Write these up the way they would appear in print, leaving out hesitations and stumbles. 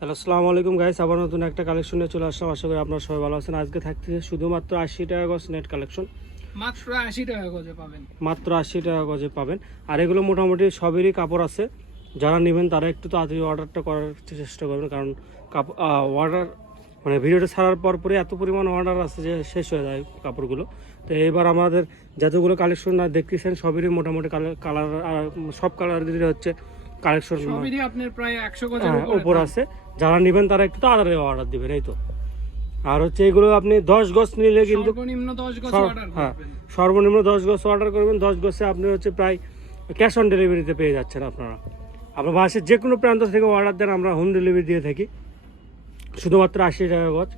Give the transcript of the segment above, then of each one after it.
Hello, আসসালামু আলাইকুম guys. আবার নতুন একটা কালেকশন নিয়ে চলে আসলাম। আশা করি আপনারা সবাই ভালো আছেন। আজকে থাকতেছে শুধুমাত্র 80 টাকা গজ নেট কালেকশন। মাত্র 80 টাকা গজে পাবেন। মাত্র 80 টাকা গজে পাবেন। আর এগুলো মোটামুটি সবেরই কাপড় আছে। যারা নেবেন তারা একটু তাড়াতাড়ি অর্ডারটা করার চেষ্টা করবেন, কারণ অর্ডার মানে ভিডিওটা ছাড়ার পরই এত পরিমাণ অর্ডার আছে যে শেষ হয়ে যায় কাপড়গুলো। তো এবার আমাদের যতগুলো কালেকশন দেখতেছেন সবেরই মোটামুটি কালার, সব কালারেরই হচ্ছে কালেকশন সবেরই আপনার প্রায় 100 গজের উপর আছে। যারা নেবেন তারা একটু তাড়াতাড়ি অর্ডার দিবেন, এই তো। আর হচ্ছে এগুলো আপনি 10 গজ নিলে কিন্তু সর্বনিম্ন 10 গজ অর্ডার হ্যাঁ, করবেন। সর্বনিম্ন 10 গজ অর্ডার করবেন। 10 গজে আপনি হচ্ছে প্রায় ক্যাশ অন ডেলিভারিতে পেয়ে যাচ্ছেন। আপনারা বাসের যে কোনো প্রান্ত থেকে অর্ডার দেন, আমরা হোম ডেলিভারি দিয়ে থাকি। শুধুমাত্র 80 টাকা গজ।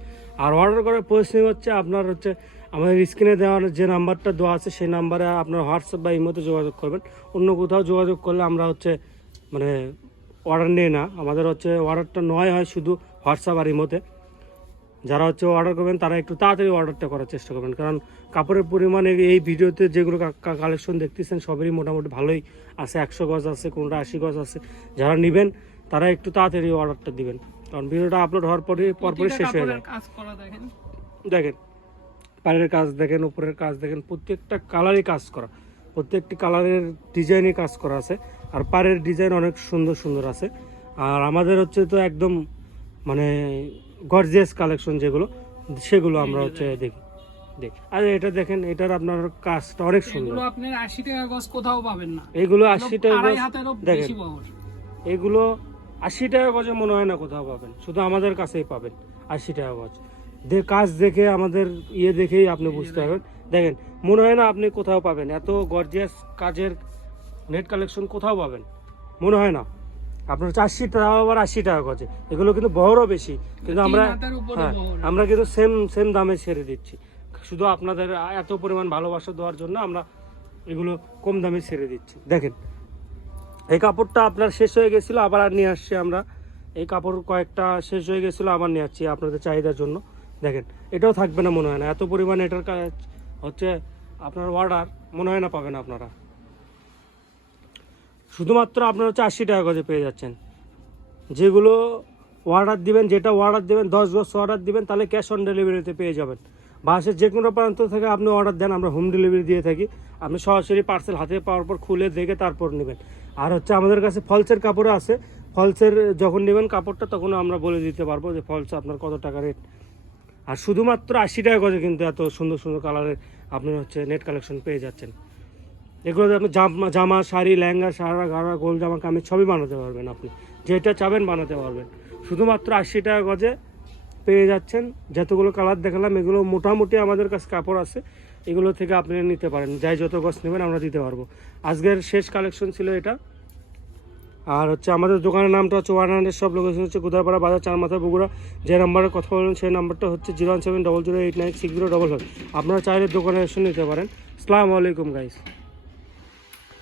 আর অর্ডার করার প্রসেসিং হচ্ছে আপনার হচ্ছে আমাদের স্ক্রিনে দেওয়ার যে নাম্বারটা দেওয়া আছে সেই নাম্বারে আপনার হোয়াটসঅ্যাপ বা ইমোতে যোগাযোগ করবেন। অন্য কোথাও যোগাযোগ করলে আমরা হচ্ছে মানে অর্ডার নিই না। আমাদের হচ্ছে অর্ডারটা হয় শুধু হোয়াটসঅ্যাপ আর ইমোতে। যারা হচ্ছে অর্ডার করবেন তারা একটু তাড়াতাড়ি অর্ডারটা করার চেষ্টা করবেন, কারণ কাপড়ের পরিমাণ এই ভিডিওতে যেগুলো কালেকশন দেখতেছেন সবেরই মোটামুটি ভালোই আছে। 100 গজ আছে, কোনটা 80 গজ আছে। যারা নেবেন তারা একটু তাড়াতাড়ি অর্ডারটা দিবেন, কারণ ভিডিওটা আপলোড হওয়ার পরপরই শেষ হয়ে যায়। কাজ করা দেখেন পাড়ের কাজ দেখেন, উপরের কাজ দেখেন, প্রত্যেকটা কালারই কাজ করা, প্রত্যেকটি কালারের ডিজাইনই কাজ করা আছে। আর পাড়ের ডিজাইন অনেক সুন্দর সুন্দর আছে। আর আমাদের হচ্ছে তো একদম মানে গর্জিয়াস কালেকশন যেগুলো, সেগুলো আমরা হচ্ছে দেখি। আর এটা দেখেন, এটার আপনার কাজটা অনেক সুন্দর। এগুলো আপনার 80 টাকা গজ কোথাও পাবেন না। এগুলো 80 টাকা গজ দেখেন, বেশি বহর। এগুলো 80 টাকা গজে মনে হয় না কোথাও পাবেন, শুধু আমাদের কাছেই পাবেন 80 টাকা গজ। কাজ দেখে আমাদের দেখেই আপনি বুঝতে পারবেন। দেখেন, মনে হয় না আপনি কোথাও পাবেন এত গর্জিয়াস কাজের নেট কালেকশন, কোথাও পাবেন মনে হয় না। আপনার 80 টাকা আবার 80 টাকা গজে, এগুলো কিন্তু বহরও বেশি, কিন্তু আমরা কিন্তু সেম দামে ছেড়ে দিচ্ছি। শুধু আপনাদের এত পরিমাণ ভালোবাসা দেওয়ার জন্য আমরা এগুলো কম দামে ছেড়ে দিচ্ছি। দেখেন, এই কাপড়টা আপনার শেষ হয়ে গেছিলো, আবার আর নিয়ে আসছি আমরা। এই কাপড় কয়েকটা শেষ হয়ে গেছিলো, আবার নিয়ে আসছি আপনাদের চাহিদার জন্য। দেখেন, এটাও থাকবে না মনে হয় না, এত পরিমাণ এটার হচ্ছে আপনার অর্ডার মনে হয় না পাবেন আপনারা। শুধুমাত্র আপনারা হচ্ছে 80 টাকা গজে পেয়ে যাচ্ছেন। যেগুলো অর্ডার দিবেন, যেটা অর্ডার দেবেন 10 গজ অর্ডার দিবেন, তাহলে ক্যাশ অন ডেলিভারিতে পেয়ে যাবেন। বাসের যে কোনো প্রান্ত থেকে আপনি অর্ডার দেন, আমরা হোম ডেলিভারি দিয়ে থাকি। আপনি সরাসরি পার্সেল হাতে পাওয়ার পর খুলে দেখে তারপর নেবেন। আর হচ্ছে আমাদের কাছে ফলসের কাপড়ও আছে। ফলসের যখন নেবেন কাপড়টা, তখন আমরা বলে দিতে পারবো যে ফলস আপনার কত টাকা রেট। আর শুধুমাত্র 80 টাকা গজে কিন্তু এত সুন্দর সুন্দর কালারের আপনি হচ্ছে নেট কালেকশন পেয়ে যাচ্ছেন। এগুলোতে আপনি জামা, শাড়ি, লেহেঙ্গা, সারা গাড়া, গোল জামা, কামিজ সবই বানাতে পারবেন। আপনি যেটা চাবেন বানাতে পারবেন। শুধুমাত্র 80 টাকা গজে পেয়ে যাচ্ছেন। যতগুলো কালার দেখালাম, এগুলো মোটামুটি আমাদের কাছে কাপড় আছে, এগুলো থেকে আপনি নিতে পারেন। যাই যত গজ নেবেন আমরা দিতে পারবো। আজকের শেষ কালেকশন ছিল এটা। আর হচ্ছে আমাদের দোকানের নামটা হচ্ছে 100 সব লোকেশন হচ্ছে গুদারপাড়া বাজার, চারমাথা, বগুড়া। যে নাম্বারে কথা বলেন সেই নাম্বারটা হচ্ছে 01700896000। আপনারা চাইলে দোকানে এসে নিতে পারেন। আসসালামু আলাইকুম গাইস।